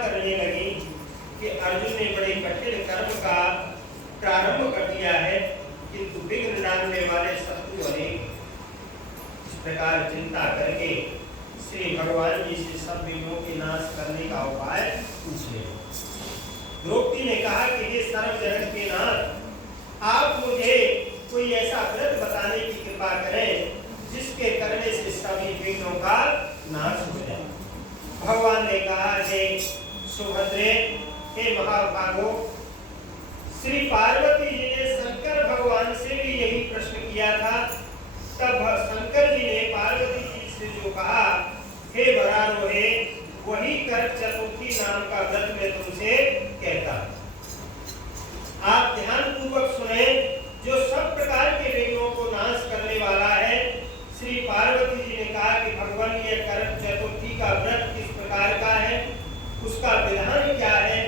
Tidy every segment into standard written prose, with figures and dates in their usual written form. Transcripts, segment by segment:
करने लगी कि अर्जुन ने बड़े कठिन कर्म का प्रारंभ कर दिया है, किंतु विघ्न डालने वाले शत्रु अनेक। इस प्रकार चिंता करके श्री भगवान जी से सब विघ्नों के नाश करने का उपाय पूछ ले। द्रौपदी ने कहा कि हे सर्वजगत के नाथ, आप मुझे कोई ऐसा व्रत बताने की कृपा करें जिसके करने से सभी विघ्नों का नाश हो जाए। भगवान ने कहा, हे सुभद्रे, हे महाभागो, श्री पार्वती जी ने शंकर भगवान से भी यही प्रश्न किया था। तब शंकर जी ने पार्वती जी से जो कहा, हे वरारोहे, वही कर चतुर्थी नाम का व्रत मैं तुमसे कहता। आप ध्यान पूर्वक सुने, जो सब प्रकार के विघ्नों को नाश करने वाला है। श्री पार्वती जी ने कहा कि भगवान, ये करम चतुर्थी का व्रत किस प्रकार का है, उसका विधान क्या है,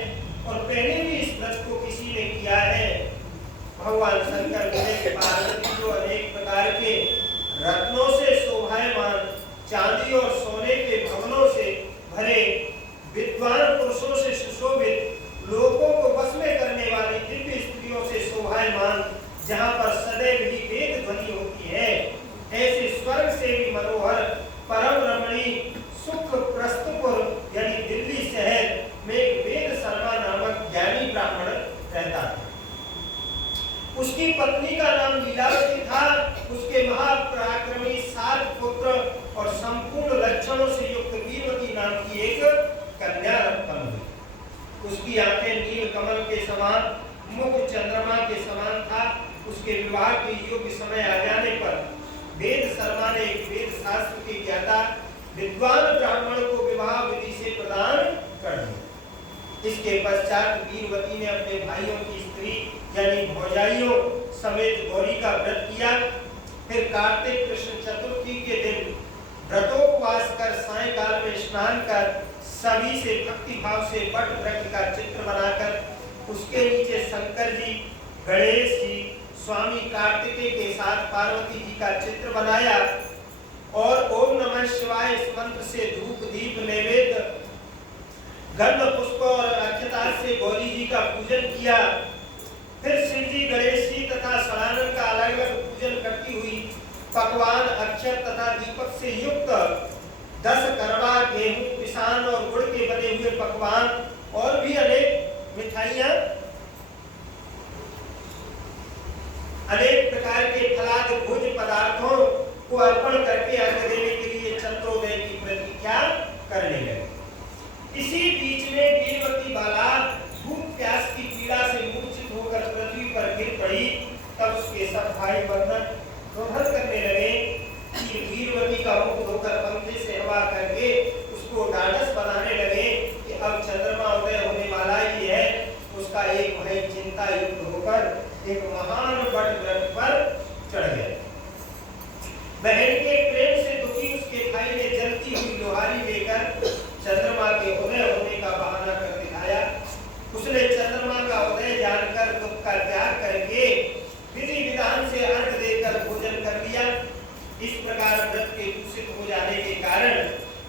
और पहले भी इस व्रत को किसी ने किया है। भगवान शंकर बोले कि पार्वती, जो अनेक प्रकार के रत्नों से शोभायमान, चांदी और सोने के भवनों से भरे, विद्वान पुरुषों से सुशोभित, लोगों को वश में करने वाली दिव्य स्त्रियों से शोभायमान, जहाँ पर सदैव ही वेद ध्वनि होती है, ऐसे स्वर्ग से भी मनोहर परम रमणी सुख प्रस्तुपुर यानी दिल्ली शहर में एक वेद शर्मा नामक ज्ञानी ब्राह्मण रहता था। उसकी पत्नी का नाम लीलावती था। उसके महापराक्रमी 7 पुत्र और संपूर्ण लक्षणों से युक्त वीरवती नाम की एक कन्या उत्पन्न हुई। उसकी आंखें नील कमल के समान, मुख चंद्रमा के समान था। उसके विवाह के योग्य समय आ जाने पर वेद शर्मा ने एक वेद शास्त्र के ज्ञाता विद्वान ब्राह्मण को विवाह विधि से प्रदान कर दिया। इसके पश्चात वीरवती ने अपने भाइयों की स्त्री यानी भौजाइयों समेत गौरी का व्रत किया। फिर कार्तिक कृष्ण चतुर्थी के दिन व्रतोपवास कर सायंकाल में स्नान कर सभी से भक्ति भाव से वट वृक्ष का चित्र बनाकर उसके नीचे शंकर जी, गणेश जी, स्वामी कार्तिकेय के साथ पार्वती जी का चित्र बनाया और ओम नमः शिवाय इस मंत्र से धूप दीप नैवेद्य गंध पुष्प और अक्षता से गौरी जी का पूजन किया। फिर शिव जी, गणेश जी तथा षडानन का अलग अलग पूजन करती हुई पकवान, अक्षर तथा दीपक से युक्त 10 करवा, गेहूं, पिसान और गुड़ के बने हुए पकवान और भी अनेक मिठाइयां, अनेक प्रकार के फलाद भोज पदार्थों को अर्पण करके अर्घ देने के लिए चंद्रोदय की प्रतीक्षा करने लगे। इसी बीच में वीरवती बाला भूख प्यास की पीड़ा से मूर्छित होकर पृथ्वी पर गिर पड़ी। तब उसके सब भाई बंधन रोधन करने लगे कि वीरवती का मुख धोकर पंखे से हवा करके उसको ढाढ़स बनाने लगे कि अब चंद्रमा उदय होने वाला ही है। उसका एक भाई चिंता युक्त होकर एक महान वट वृक्ष पर चढ़ गया। बहन के प्रेम से दुखी उसके भाई ने जलती हुई लोहारी लेकर चंद्रमा के उदय होने का बहाना कर दिखाया। उसने चंद्रमा का उदय जानकर दुख का त्याग करके विधि विधान से अर्घ देकर भोजन कर लिया। इस प्रकार व्रत के दूषित हो जाने के कारण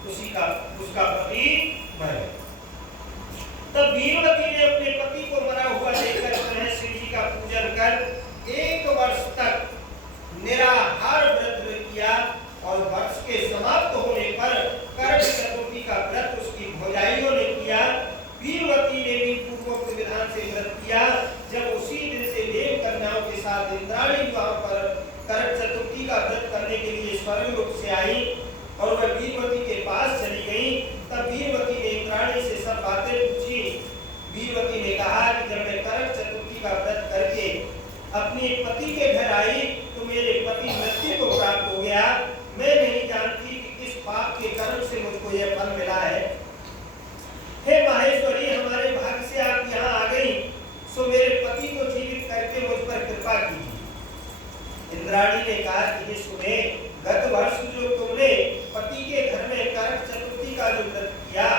उसका पति मर गया। तब वीरवती ने अपने पति को मरा हुआ देखकर पुनः शिव जी का पूजन कर 1 वर्ष तक निराहार व्रत किया और वर्ष के समाप्त होने पर करम चतुर्थी का व्रत उसकी भौजाइयों ने किया। वीरवती ने भी पूर्वोक्त विधान से व्रत किया। जब उसी दिन से देव कन्याओं के साथ इंद्राणी वहां पर करम चतुर्थी का व्रत करने के लिए स्वर्ग लोक से आई और वह वीरवती के पास चली गई। तब वीरवती ने इंद्राणी से सब बातें पूछी। वीरवती ने कहा कि जब मैं करम चतुर्थी का व्रत करके अपने पति के घर आई तो मेरे पति मृत्यु को प्राप्त हो गया। मैं नहीं जानती कि किस पाप के कर्म से मुझको यह फल मिला है। हे माहेश्वरी, हमारे भाग्य से आप यहाँ आ गई, सो मेरे पति को जीवित करके मुझ पर कृपा कीजिए। इंद्राणी ने कहा कि ये सुने, गत वर्ष जो तुमने पति के घर में करम चतुर्थी का जो व्रत किया,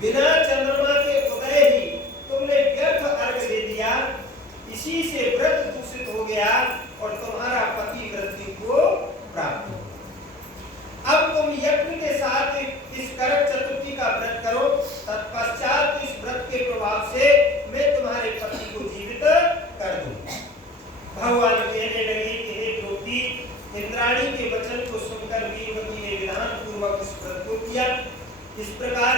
बिना चंद्रमा के उदय ही तुमने व्यर्थ अर्घ दे दिया। इसी से व्रत दूषित हो गया और तुम्हारा पति मृत्यु को प्राप्त हो। अब तुम यज्ञ के साथ इस करम चतुर्थी का व्रत करो। तत्पश्चात रानी के वचन को सुनकर वीरवती ने विधान पूर्वक उस व्रत को किया। इस प्रकार